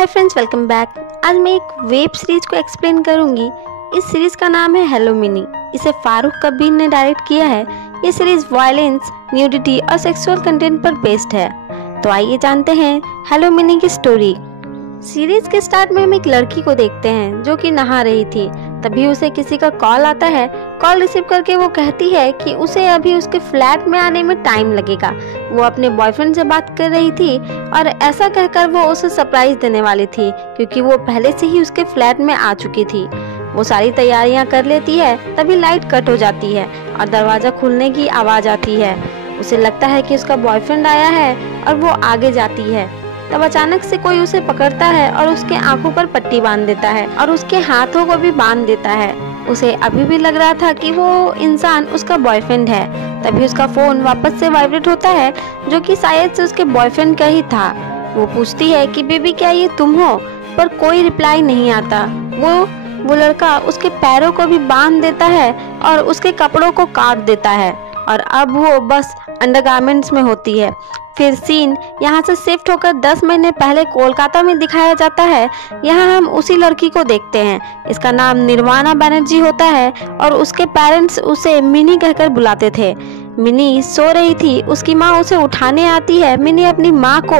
Hi friends, welcome back. आज मैं एक वेब सीरीज को एक्सप्लेन करूंगी। इस सीरीज का नाम है हेलो मिनी। इसे फारूक कबीर ने डायरेक्ट किया है। ये सीरीज वायलेंस, न्यूडिटी और सेक्सुअल कंटेंट पर बेस्ड है। तो आइए जानते हैं हेलो मिनी की स्टोरी। सीरीज के स्टार्ट में हम एक लड़की को देखते हैं जो कि नहा रही थी। तभी उसे किसी का कॉल आता है। कॉल रिसीव करके वो कहती है कि उसे अभी उसके फ्लैट में आने में टाइम लगेगा। वो अपने बॉयफ्रेंड से बात कर रही थी और ऐसा कहकर वो उसे सरप्राइज देने वाली थी क्योंकि वो पहले से ही उसके फ्लैट में आ चुकी थी। वो सारी तैयारियां कर लेती है, तभी लाइट कट हो जाती है और दरवाजा खुलने की आवाज आती है। उसे लगता है कि उसका बॉयफ्रेंड आया है और वो आगे जाती है। तब अचानक से कोई उसे पकड़ता है और उसके आंखों पर पट्टी बांध देता है और उसके हाथों को भी बांध देता है। उसे अभी भी लग रहा था कि वो इंसान उसका बॉयफ्रेंड है। तभी उसका फोन वापस से वाइब्रेट होता है जो कि शायद से उसके बॉयफ्रेंड का ही था। वो पूछती है कि बेबी क्या ये तुम हो, पर कोई रिप्लाई नहीं आता। वो लड़का उसके पैरों को भी बांध देता है और उसके कपड़ों को काट देता है और अब वो बस अंडरगारमेंट्स में होती है। फिर सीन यहाँ से शिफ्ट होकर 10 महीने पहले कोलकाता में दिखाया जाता है। यहाँ हम उसी लड़की को देखते हैं। इसका नाम निर्वाणा बनर्जी होता है और उसके पेरेंट्स उसे मिनी कहकर बुलाते थे। मिनी सो रही थी, उसकी माँ उसे उठाने आती है। मिनी अपनी माँ को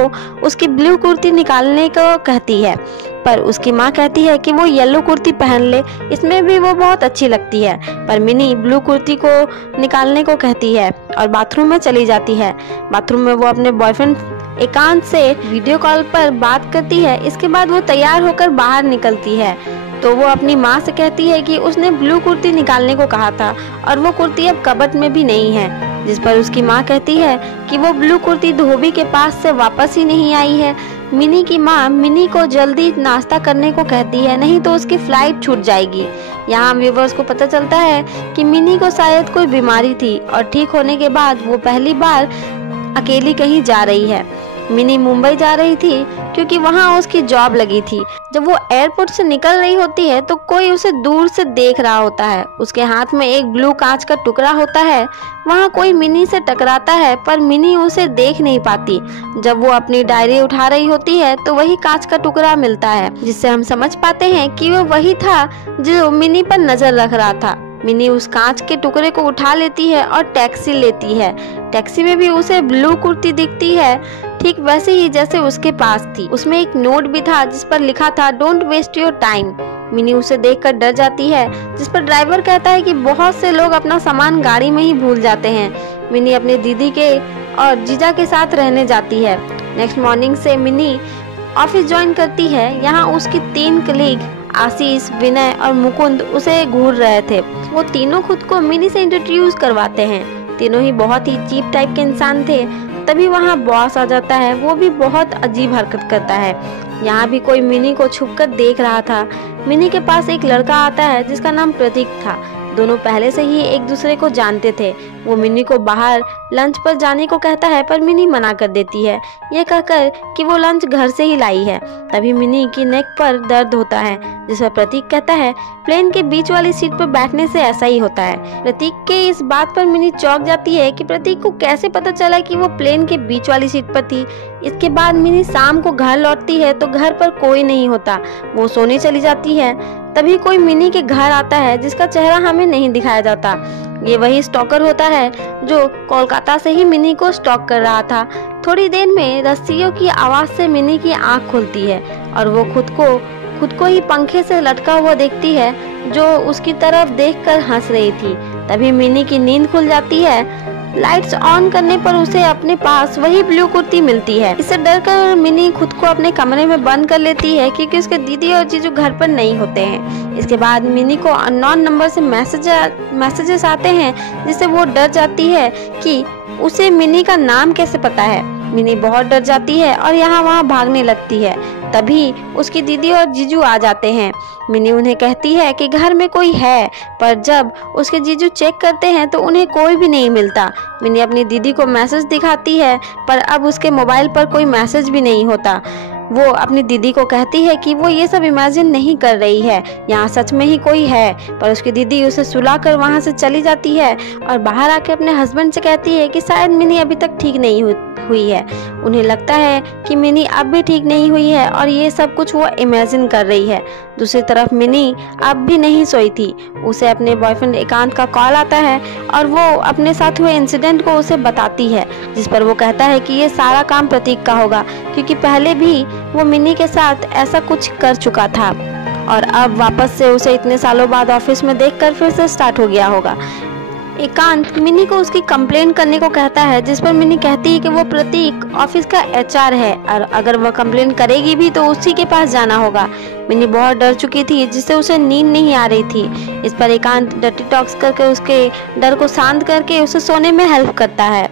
उसकी ब्लू कुर्ती निकालने को कहती है, पर उसकी माँ कहती है कि वो येलो कुर्ती पहन ले, इसमें भी वो बहुत अच्छी लगती है। पर मिनी ब्लू कुर्ती को निकालने को कहती है और बाथरूम में चली जाती है। बाथरूम में वो अपने बॉयफ्रेंड एकांत से वीडियो कॉल पर बात करती है। इसके बाद वो तैयार होकर बाहर निकलती है तो वो अपनी माँ से कहती है कि उसने ब्लू कुर्ती निकालने को कहा था और वो कुर्ती अब कबर्ड में भी नहीं है। जिस पर उसकी माँ कहती है कि वो ब्लू कुर्ती धोबी के पास से वापस ही नहीं आई है। मिनी की माँ मिनी को जल्दी नाश्ता करने को कहती है, नहीं तो उसकी फ्लाइट छूट जाएगी। यहाँ व्यूवर्स को पता चलता है कि मिनी को शायद कोई बीमारी थी और ठीक होने के बाद वो पहली बार अकेली कहीं जा रही है। मिनी मुंबई जा रही थी क्योंकि वहाँ उसकी जॉब लगी थी। जब वो एयरपोर्ट से निकल रही होती है तो कोई उसे दूर से देख रहा होता है। उसके हाथ में एक ब्लू कांच का टुकड़ा होता है। वहाँ कोई मिनी से टकराता है पर मिनी उसे देख नहीं पाती। जब वो अपनी डायरी उठा रही होती है तो वही कांच का टुकड़ा मिलता है, जिससे हम समझ पाते हैं कि वो वही था जो मिनी पर नजर रख रहा था। मिनी उस कांच के टुकड़े को उठा लेती है और टैक्सी लेती है। टैक्सी में भी उसे ब्लू कुर्ती दिखती है, ठीक वैसे ही जैसे उसके पास थी। उसमें एक नोट भी था जिस पर लिखा था don't waste your time. Mini उसे देखकर डर जाती है, जिस पर ड्राइवर कहता है कि बहुत से लोग अपना सामान गाड़ी में ही भूल जाते हैं। मिनी अपने दीदी के और जीजा के साथ रहने जाती है। नेक्स्ट मॉर्निंग से मिनी ऑफिस ज्वाइन करती है। यहाँ उसकी 3 कलीग आशीष, विनय और मुकुंद उसे घूर रहे थे। वो तीनों खुद को मिनी से इंट्रोड्यूस करवाते हैं। तीनों ही बहुत ही चीप टाइप के इंसान थे। तभी वहाँ बॉस आ जाता है। वो भी बहुत अजीब हरकत करता है। यहाँ भी कोई मिनी को छुपकर देख रहा था। मिनी के पास एक लड़का आता है जिसका नाम प्रतीक था। दोनों पहले से ही एक दूसरे को जानते थे। वो मिनी को बाहर लंच पर जाने को कहता है पर मिनी मना कर देती है, ये कहकर कि वो लंच घर से ही लाई है। तभी मिनी की नेक पर दर्द होता है, जिस पर प्रतीक कहता है प्लेन के बीच वाली सीट पर बैठने से ऐसा ही होता है। प्रतीक के इस बात पर मिनी चौंक जाती है कि प्रतीक को कैसे पता चला कि वो प्लेन के बीच वाली सीट पर थी। इसके बाद मिनी शाम को घर लौटती है तो घर पर कोई नहीं होता। वो सोने चली जाती है। तभी कोई मिनी के घर आता है जिसका चेहरा हमें नहीं दिखाया जाता। ये वही स्टॉकर होता है जो कोलकाता से ही मिनी को स्टॉक कर रहा था। थोड़ी देर में रस्सियों की आवाज से मिनी की आंख खुलती है और वो खुद को ही पंखे से लटका हुआ देखती है जो उसकी तरफ देखकर हंस रही थी। तभी मिनी की नींद खुल जाती है। लाइट्स ऑन करने पर उसे अपने पास वही ब्लू कुर्ती मिलती है। इससे डरकर मिनी खुद को अपने कमरे में बंद कर लेती है क्योंकि उसके दीदी और जीजू घर पर नहीं होते हैं। इसके बाद मिनी को अननोन नंबर से मैसेजेस आते हैं, जिससे वो डर जाती है कि उसे मिनी का नाम कैसे पता है। मिनी बहुत डर जाती है और यहाँ वहाँ भागने लगती है। तभी उसकी दीदी और जीजू आ जाते हैं। मिनी उन्हें कहती है कि घर में कोई है, पर जब उसके जीजू चेक करते हैं तो उन्हें कोई भी नहीं मिलता। मिनी अपनी दीदी को मैसेज दिखाती है पर अब उसके मोबाइल पर कोई मैसेज भी नहीं होता। वो अपनी दीदी को कहती है कि वो ये सब इमेजिन नहीं कर रही है, यहाँ सच में ही कोई है। पर उसकी दीदी उसे सुलाकर वहाँ से चली जाती है और बाहर आके अपने हस्बैंड से कहती है कि शायद मिनी अभी तक ठीक नहीं हुई। हुई है। उन्हें लगता है कि मिनी अब भी ठीक नहीं हुई है और ये सब कुछ वो इमेजिन कर रही है। दूसरी तरफ मिनी अब भी नहीं सोई थी। उसे अपने बॉयफ्रेंड एकांत का कॉल आता है और वो अपने साथ हुए इंसिडेंट को उसे बताती है, जिस पर वो कहता है कि ये सारा काम प्रतीक का होगा, क्योंकि पहले भी वो मिनी के साथ ऐसा कुछ कर चुका था और अब वापस से उसे इतने सालों बाद ऑफिस में देखकर फिर से स्टार्ट हो गया होगा। एकांत मिनी को उसकी कंप्लेंट करने को कहता है, जिस पर मिनी कहती है कि वो प्रतीक ऑफिस का एचआर है और अगर वह कंप्लेंट करेगी भी तो उसी के पास जाना होगा। मिनी बहुत डर चुकी थी, जिससे उसे नींद नहीं आ रही थी। इस पर एकांत डर्टी टॉक्स करके उसके डर को शांत करके उसे सोने में हेल्प करता है।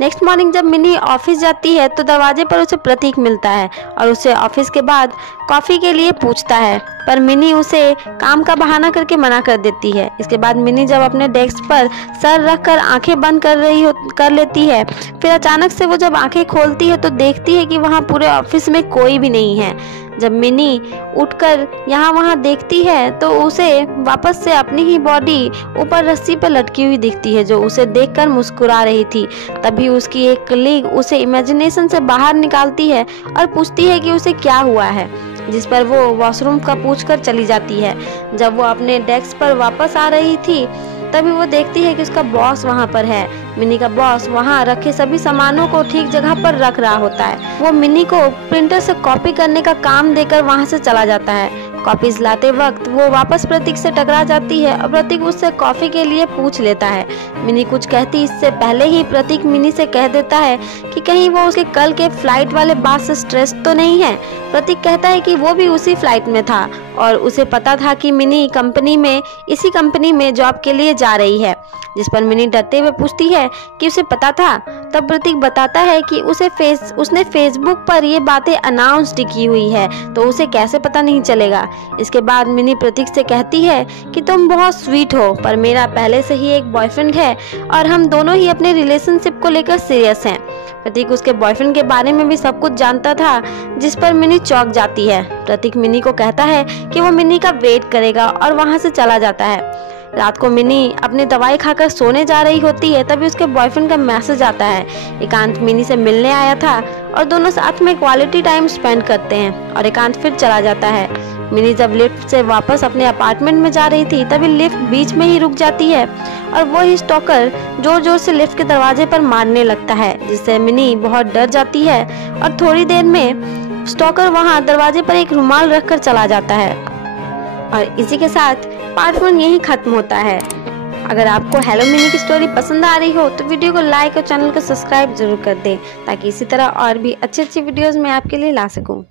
नेक्स्ट मॉर्निंग जब मिनी ऑफिस जाती है तो दरवाजे पर उसे प्रतीक मिलता है और उसे ऑफिस के बाद कॉफ़ी के लिए पूछता है, पर मिनी उसे काम का बहाना करके मना कर देती है। इसके बाद मिनी जब अपने डेस्क पर सर रखकर आंखें बंद कर लेती है, फिर अचानक से वो जब आंखें खोलती है तो देखती है कि वहाँ पूरे ऑफिस में कोई भी नहीं है। जब मिनी उठकर यहाँ वहाँ देखती है तो उसे वापस से अपनी ही बॉडी ऊपर रस्सी पर लटकी हुई दिखती है, जो उसे देखकर मुस्कुरा रही थी। तभी उसकी एक कलीग उसे इमेजिनेशन से बाहर निकालती है और पूछती है कि उसे क्या हुआ है, जिस पर वो वॉशरूम का पूछकर चली जाती है। जब वो अपने डेस्क पर वापस आ रही थी तभी वो देखती है कि उसका बॉस वहाँ पर है। मिनी का बॉस वहाँ रखे सभी सामानों को ठीक जगह पर रख रहा होता है। वो मिनी को प्रिंटर से कॉपी करने का काम देकर वहाँ से चला जाता है। कॉपीज लाते वक्त वो वापस प्रतीक से टकरा जाती है और प्रतीक उससे कॉफी के लिए पूछ लेता है। मिनी कुछ कहती इससे पहले ही प्रतीक मिनी से कह देता है कि कहीं वो उसके कल के फ्लाइट वाले बात से स्ट्रेस तो नहीं है। प्रतीक कहता है कि वो भी उसी फ्लाइट में था और उसे पता था कि मिनी इसी कंपनी में जॉब के लिए जा रही है, जिस पर मिनी डरते हुए पूछती है कि उसे पता था। तब प्रतीक बताता है कि उसने फेसबुक पर ये बातें अनाउंस की हुई है, तो उसे कैसे पता नहीं चलेगा। इसके बाद मिनी प्रतीक से कहती है कि तुम बहुत स्वीट हो, पर मेरा पहले से ही एक बॉयफ्रेंड है और हम दोनों ही अपने रिलेशनशिप को लेकर सीरियस हैं। प्रतीक उसके बॉयफ्रेंड के बारे में भी सब कुछ जानता था, जिस पर मिनी चौंक जाती है। प्रतीक मिनी को कहता है कि वो मिनी का वेट करेगा और वहां से चला जाता है। रात को मिनी अपनी दवाई खाकर सोने जा रही होती है, तभी उसके बॉयफ्रेंड का मैसेज आता है। एकांत मिनी से मिलने आया था और दोनों साथ में क्वालिटी टाइम स्पेंड करते हैं और एकांत फिर चला जाता है। मिनी जब लिफ्ट से वापस अपने अपार्टमेंट में जा रही थी तभी लिफ्ट बीच में ही रुक जाती है और वो ही स्टॉकर जोर जोर से लिफ्ट के दरवाजे पर मारने लगता है, जिससे मिनी बहुत डर जाती है और थोड़ी देर में स्टॉकर वहां दरवाजे पर एक रुमाल रखकर चला जाता है। और इसी के साथ पार्ट 1 यही खत्म होता है। अगर आपको हेलो मिनी की स्टोरी पसंद आ रही हो तो वीडियो को लाइक और चैनल को सब्सक्राइब जरूर कर दें, ताकि इसी तरह और भी अच्छी वीडियोस मैं आपके लिए ला सकूं।